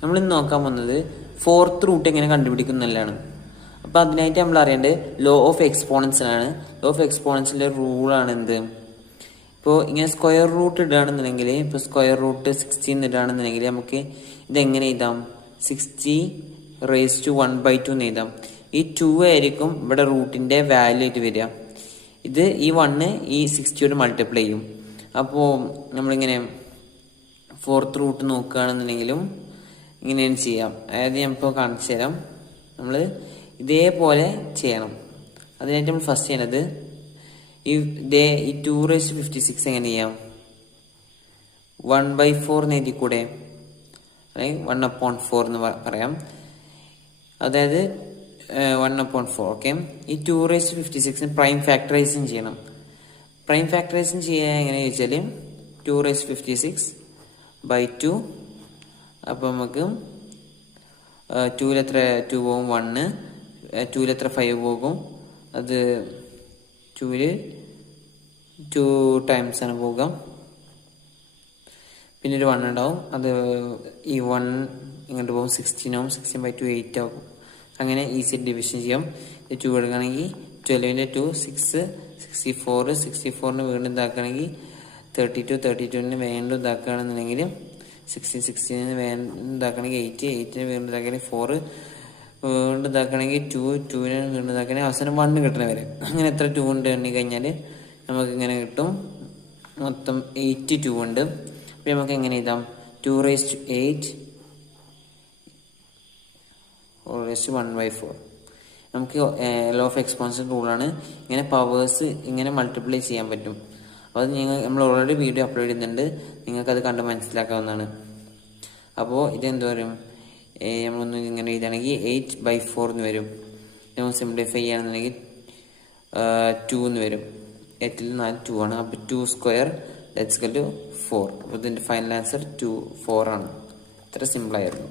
നമ്മളിന്ന് നോക്കാൻ പോകുന്നത് ഫോർത്ത് റൂട്ട് എങ്ങനെ കണ്ടുപിടിക്കുന്നതാണ്. അപ്പോൾ അതിനായിട്ട് നമ്മൾ അറിയേണ്ടത് ലോ ഓഫ് എക്സ്പോണൻസിലാണ്. ലോ ഓഫ് എക്സ്പോണൻസിൻ്റെ റൂളാണ് എന്ത്? ഇപ്പോൾ ഇങ്ങനെ സ്ക്വയർ റൂട്ട് ഇടുകയാണെന്നുണ്ടെങ്കിൽ, ഇപ്പോൾ സ്ക്വയർ റൂട്ട് 16 ഇടുകയാണെന്നുണ്ടെങ്കിൽ നമുക്ക് ഇതെങ്ങനെ എഴുതാം? 60⁻² എന്ന് എഴുതാം. ഈ 2 ആയിരിക്കും ഇവിടെ റൂട്ടിൻ്റെ വാല്യൂ ആയിട്ട് വരിക. ഇത് ഈ 1 ഈ 60യോട് മൾട്ടിപ്ലൈ ചെയ്യും. അപ്പോൾ നമ്മളിങ്ങനെ ഫോർത്ത് റൂട്ട് നോക്കുകയാണെന്നുണ്ടെങ്കിലും ഇങ്ങനെയാണ് ചെയ്യാം. അതായത് ഞാൻ ഇപ്പോൾ കാണിച്ചു തരാം. നമ്മൾ ഇതേപോലെ ചെയ്യണം. അതിനായിട്ട് നമ്മൾ ഫസ്റ്റ് ചെയ്യണത് ഈ 2⁻56 എങ്ങനെ ചെയ്യാം? 1/4 എന്ന് എഴുതി കൂടെ, അല്ലെങ്കിൽ 1/4 എന്ന് പറയാം. അതായത് 1/4. ഓക്കെ, ഈ 2⁻56 പ്രൈം ഫാക്ടറൈസിങ് ചെയ്യണം. പ്രൈം ഫാക്ടറൈസിങ് ചെയ്യാൻ എങ്ങനെ ചോദിച്ചാൽ 2⁻56/2. അപ്പോൾ നമുക്ക് 2ൽ എത്ര 2 പോകും? 1. 2ൽ എത്ര 5 പോകും? അത് 2ൽ 2 ടൈംസ് ആണ് പോകുക. പിന്നെ ഒരു 1 ഉണ്ടാവും. അത് ഈ 1 ഇങ്ങോട്ട് പോകും. 16 ആവും. 16/2 8 ആവും. അങ്ങനെ ഈസി ഡിവിഷൻ ചെയ്യാം. 2 എടുക്കുകയാണെങ്കിൽ 12ൻ്റെ 2 6 64. 64ന് വീണ്ടും ഇതാക്കുകയാണെങ്കിൽ 32. 32ന് വീണ്ടും ഇതാക്കുകയാണെന്നുണ്ടെങ്കിൽ 16ന് വീണ്ടും ഇതാക്കുകയാണെങ്കിൽ 8. 8ന് വീണ്ടും ഇതാക്കുകയാണെങ്കിൽ 4. വീണ്ടും ഇതാക്കുകയാണെങ്കിൽ 2. 2ന് വീണ്ടും ഇതാക്കുകയാണെങ്കിൽ അവസാനം 1 കിട്ടണ വരെ. അങ്ങനെ എത്ര 2 ഉണ്ട് എണ്ണി കഴിഞ്ഞാൽ നമുക്ക് ഇങ്ങനെ കിട്ടും. മൊത്തം 82 ഉണ്ട്. അപ്പോൾ നമുക്ക് എങ്ങനെ എഴുതാം? 2⁻8 1/4. നമുക്ക് ലോ ഓഫ് എക്സ്പോണൻഷ്യൽ റൂളാണ്. ഇങ്ങനെ പവേഴ്സ് ഇങ്ങനെ മൾട്ടിപ്ലൈ ചെയ്യാൻ പറ്റും. അപ്പോൾ അത് നമ്മൾ ഓൾറെഡി വീഡിയോ അപ്ലോഡ് ചെയ്യുന്നുണ്ട്. നിങ്ങൾക്കത് കണ്ട് മനസ്സിലാക്കാവുന്നതാണ്. അപ്പോൾ ഇതെന്ത് വരും? നമ്മളൊന്ന് ഇങ്ങനെ എഴുതുകയാണെങ്കിൽ 8/4 എന്ന് വരും. നമ്മൾ സിംപ്ലിഫൈ ചെയ്യുകയാണെന്നുണ്ടെങ്കിൽ 2 എന്ന് വരും. 8ൽ 4 2 ആണ്. അപ്പോൾ 2² = 4. അപ്പോൾ ഇതിൻ്റെ ഫൈനൽ ആൻസർ 4 ആണ്. ഇത്ര സിമ്പിളായിരുന്നു.